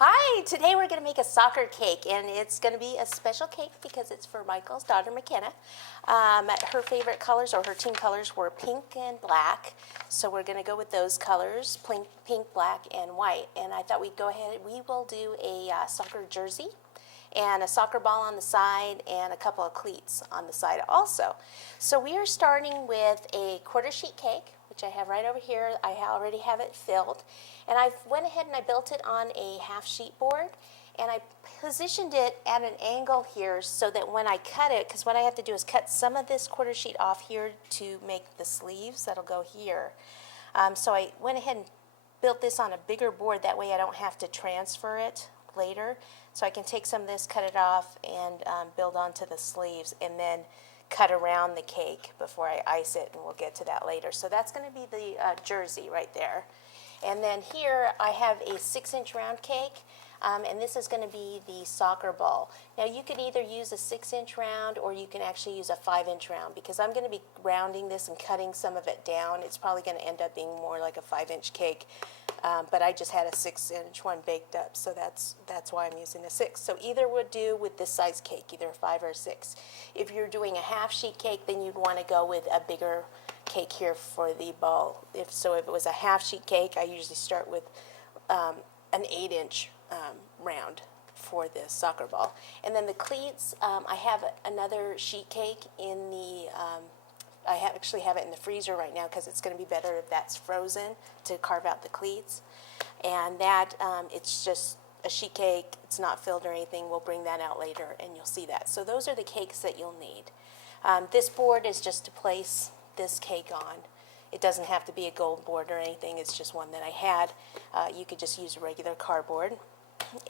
Hi, today we're going to make a soccer cake, and it's going to be a special cake because it's for Michael's daughter, McKenna. Her favorite colors, or her team colors, were pink and black, so we're going to go with those colors, pink, black, and white. And I thought we'd go ahead, we will do a soccer jersey and a soccer ball on the side and a couple of cleats on the side also. So we are starting with a quarter sheet cake, which I have right over here. I already have it filled. And I went ahead and I built it on a half sheet board, and I positioned it at an angle here so that when I cut it, because what I have to do is cut some of this quarter sheet off here to make the sleeves that'll go here. So I went ahead and built this on a bigger board, that way I don't have to transfer it later. So I can take some of this, cut it off, and build onto the sleeves, and then cut around the cake before I ice it, and we'll get to that later. So that's going to be the jersey right there. And then here I have a 6-inch round cake, and this is going to be the soccer ball. Now you could either use a 6-inch round, or you can actually use a 5-inch round, because I'm going to be rounding this and cutting some of it down. It's probably going to end up being more like a 5-inch cake, but I just had a 6-inch one baked up, so that's why I'm using a 6. So either would do with this size cake, either a 5 or a 6. If you're doing a half sheet cake, then you'd want to go with a bigger cake here for the ball. If it was a half sheet cake, I usually start with an 8-inch round for the soccer ball. And then the cleats, I have another sheet cake in the I actually have it in the freezer right now, because it's going to be better if that's frozen to carve out the cleats. And that, it's just a sheet cake. It's not filled or anything. We'll bring that out later, and you'll see that. So those are the cakes that you'll need. This board is just to place this cake on. It doesn't have to be a gold board or anything. It's just one that I had. You could just use a regular cardboard.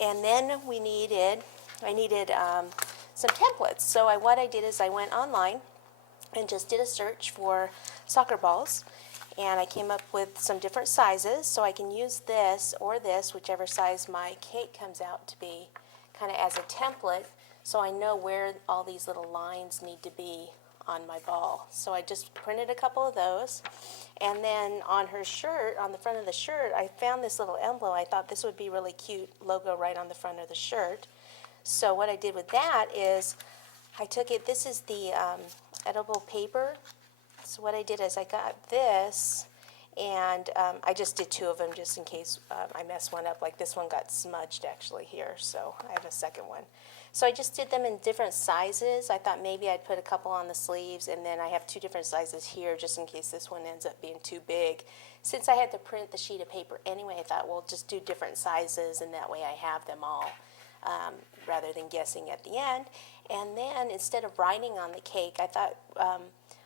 And then I needed some templates. So what I did is I went online and just did a search for soccer balls, and I came up with some different sizes, so I can use this or this, whichever size my cake comes out to be, kind of as a template, so I know where all these little lines need to be on my ball. So I just printed a couple of those, and then on her shirt, on the front of the shirt, I found this little emblem. I thought this would be really cute logo right on the front of the shirt. So what I did with that is I took it, this is the edible paper. So what I did is I got this, and I just did 2 of them just in case I mess one up. Like this one got smudged actually here, so I have a second one. So I just did them in different sizes. I thought maybe I'd put a couple on the sleeves, and then I have 2 different sizes here just in case this one ends up being too big. Since I had to print the sheet of paper anyway, I thought, well, just do different sizes, and that way I have them all, rather than guessing at the end. And then instead of writing on the cake, I thought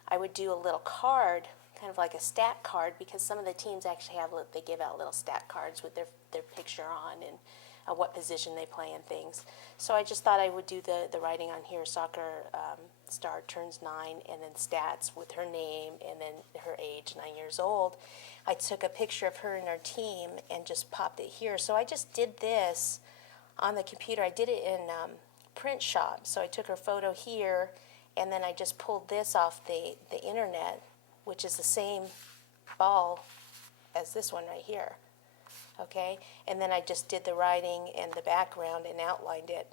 I would do a little card, kind of like a stat card, because some of the teams actually they give out little stat cards with their picture on and what position they play and things. So I just thought I would do the writing on here, soccer star turns 9, and then stats with her name and then her age, 9 years old. I took a picture of her and her team and just popped it here. So I just did this on the computer. I did it in Print Shop. So I took her photo here, and then I just pulled this off the internet, which is the same ball as this one right here. Okay, and then I just did the writing and the background and outlined it